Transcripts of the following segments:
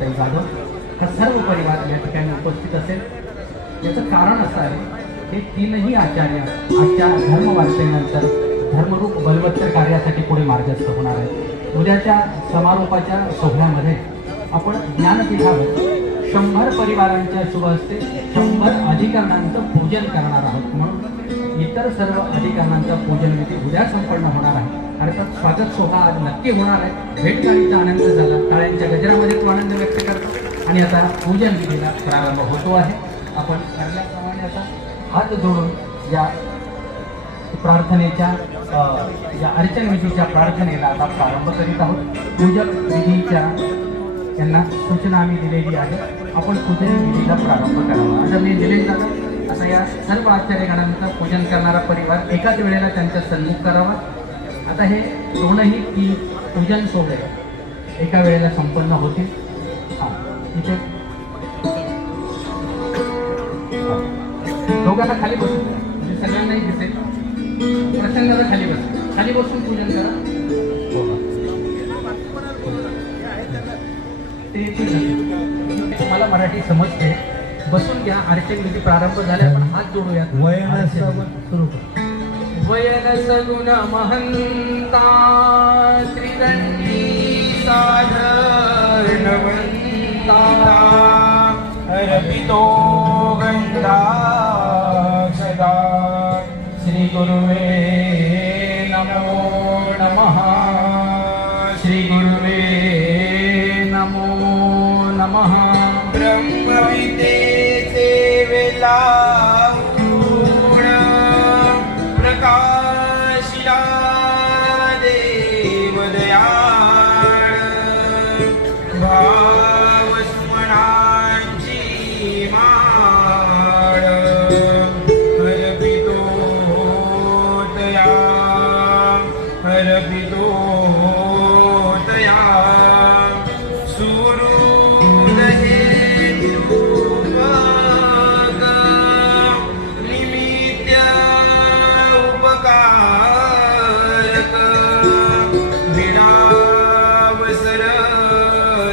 ताई जाधव हा सर्व परिवार या ठिकाणी उपस्थित असेल। याचं कारण असं आहे हे तीनही आचार्य आजच्या धर्मवार्तेनंतर धर्मरूप बलवत्तर कार्यासाठी पुढे मार्गस्थ होणार आहेत। उद्याच्या समारोपाच्या सोहळ्यामध्ये आपण ज्ञानपीठावर 100 परिवारांच्या शुभ हस्ते 100 अधिकरणांचं पूजन करणार आहोत। म्हणून इतर सर्व अधिकरणांचं पूजन विधी उद्या संपन्न होणार आहे। अर्थात स्वागत सोहळा आज नक्की होणार आहे। भेटगाडीचा आनंद झाला, टाळ्यांच्या गजरामध्ये तो आनंद व्यक्त करतो आणि आता पूजन विधीला प्रारंभ होतो आहे। आपण ठरल्याप्रमाणे आता हात जोडून या प्रार्थनेच्या या अर्चन विधीच्या प्रार्थनेला आता प्रारंभ करीत आहोत। पूजक विधीच्या यांना सूचना आम्ही दिलेली आहे, आपण पूजन विधीला प्रारंभ करावा। आता मी दिले जातं आता या सर्व आचार्यगणांचं पूजन करणारा परिवार एकाच वेळेला त्यांच्या सन्मुख करावा। आता हे दोनही की पूजन सोहळे एका वेळेला संपन्न होतील। इथे दोघांना खाली बसून म्हणजे सगळ्यांनाही दिसेल। प्रसंगाला खाली बस, खाली बसून पूजन करा। तुम्हाला मराठी समजते, बसून घ्या। अर्चन विधी प्रारंभ झाले, आपण हात जोडूया। सुरू करू। वयन सगुण महंता त्रिदंडी साधर्णवंता अर्पितो गंगा सदा श्री गुरुवे नमो नमः। श्री गुरुवे नमो नमः। ब्रह्मविद्येचे वेला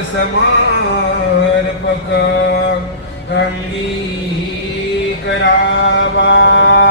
समर्पक अंगीकरावा।